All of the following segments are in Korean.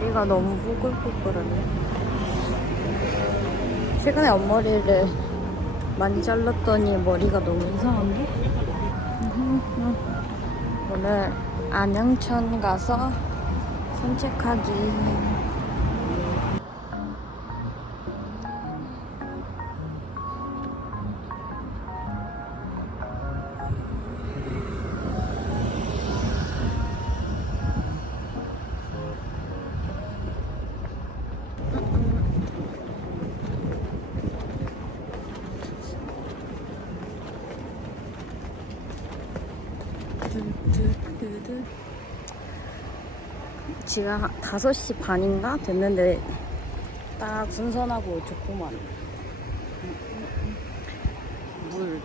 머리가 너무 뽀글뽀글하네. 최근에 앞머리를 많이 잘랐더니 머리가 너무 이상한데? 오늘 안양천 가서 산책하기. 지금 5시 반인가 됐는데 딱 순선하고 좋구만. 물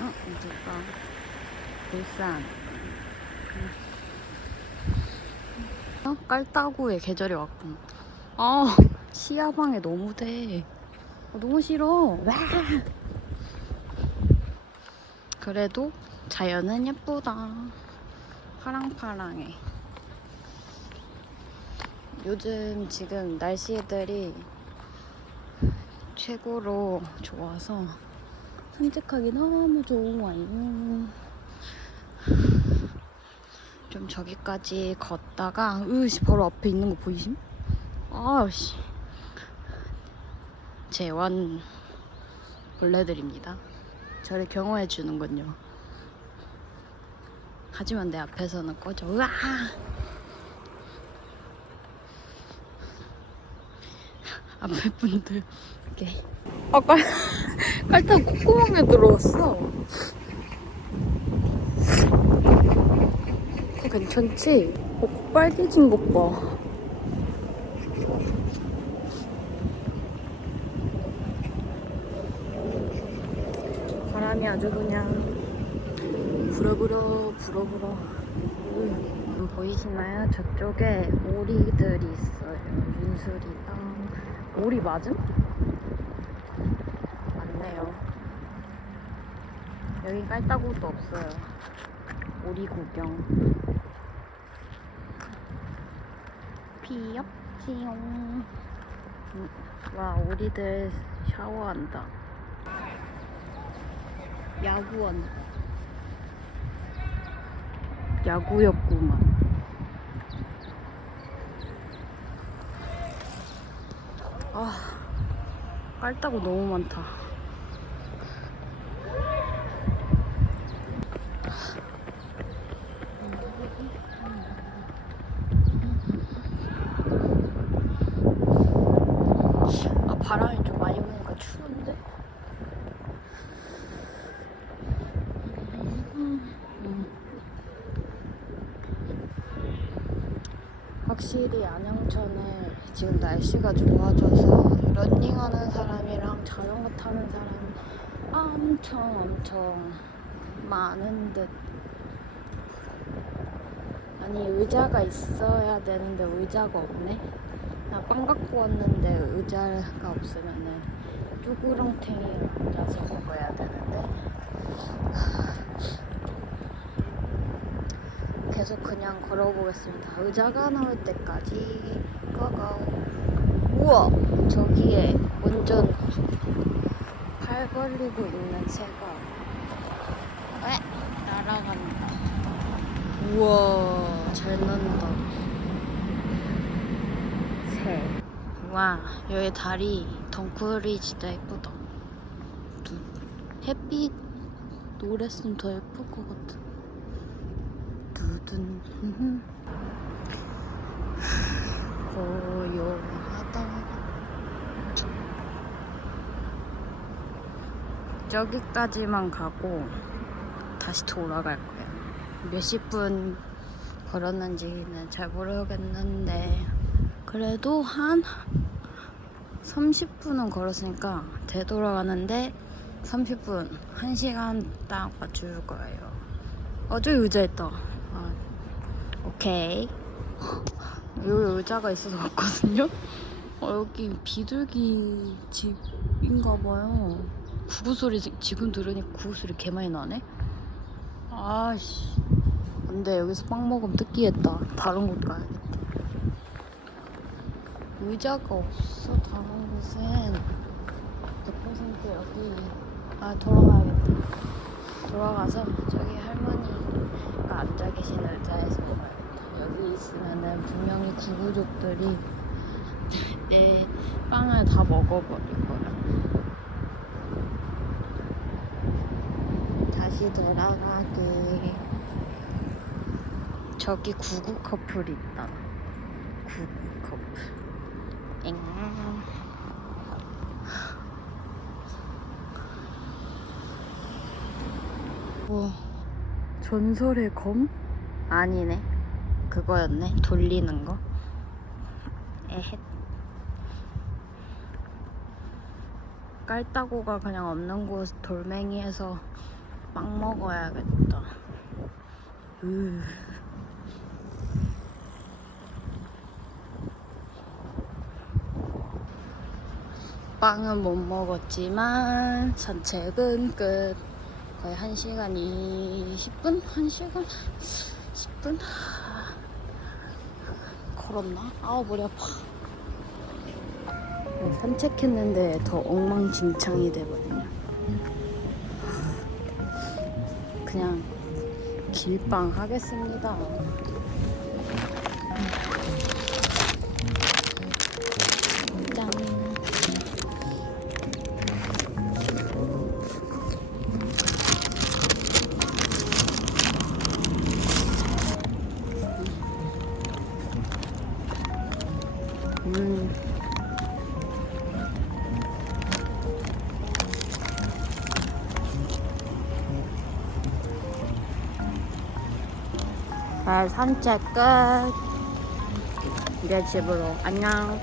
어, 이제가 울산. 어, 깔따구의 계절이 왔군. 아 시야방에 너무 돼 어, 너무 싫어. 와! 그래도 자연은 예쁘다. 파랑파랑해 요즘 지금 날씨들이 최고로 좋아서 산책하기 너무 좋은 와요. 좀 저기까지 걷다가 으씨 바로 앞에 있는 거 보이심? 아씨 제완 벌레들입니다. 저를 경호해 주는군요. 하지만 내 앞에서는 꺼져. 으아! 앞에 분들. 이렇게. 아 깔, 깔딱 콧구멍에 들어왔어. 어, 괜찮지? 어, 코 빨개진 것봐. 바람이 아주 그냥 불어불어 불어불어 음, 보이시나요? 저쪽에 오리들이 있어요. 윤술이랑 오리 맞음? 맞네요. 여기 깔따구도 없어요. 오리 구경. 귀엽지용. 음, 와, 오리들 샤워한다. 야구원. 야구였구만. 아, 깔따구 너무 많다. 아, 바람이 좀 많이 부니까 추운데? 확실히 안양천에 지금 날씨가 좋아져서 런닝하는 사람이랑 자전거 타는 사람이 엄청 엄청 많은 듯. 아니 의자가 있어야 되는데 의자가 없네? 나 빵 갖고 왔는데 의자가 없으면은 쭈구렁탱이라서 먹어야 되는데 계속 그냥 걸어보겠습니다. 의자가 나올 때까지 고고. 우와 저기에 완전 팔 벌리고 있는 새가 왜 날아간다. 우와 잘 난다. 새. 와 여기 다리 덩쿨이 진짜 예쁘다. 눈. 햇빛 노랬으면 더 예쁠 것 같아. 두둔 고요하다. 저기까지만 가고 다시 돌아갈 거야. 몇십 분 걸었는지는 잘 모르겠는데 그래도 한 30분은 걸었으니까 되돌아가는데 30분 1시간 딱 맞출 거예요. 어 저기 의자 있다 아, 오케이. 여기 의자가 있어서 왔거든요. 어, 여기 비둘기 집인가 봐요. 구구 소리 지- 지금 들으니 구구 소리 개 많이 나네? 아씨. 안돼 여기서 빵 먹으면 뜯기겠다. 다른 곳 가야겠다. 의자가 없어 다른 곳엔. 100% 여기. 아 돌아가야겠다. 돌아가서 저기 할머니가 앉아 계신 의자에서 여기 있으면은 분명히 구구족들이 내 빵을 다 먹어버릴 거야 다시 돌아가기 저기 구구 커플이 있다. 구구 커플. 엥. 뭐 전설의 검? 아니네. 그거였네. 돌리는 거. 에헷. 깔따구가 그냥 없는 곳 돌멩이에서 빵 먹어야겠다. 으. 빵은 못 먹었지만 산책은 끝. 거의 1시간 20분? 1시간 10분? 걸었나? 아우 머리 아파. 네, 산책했는데 더 엉망진창이 돼버리냐. 그냥 길빵 하겠습니다. 잘 산책 끝. 이제 집으로 안녕.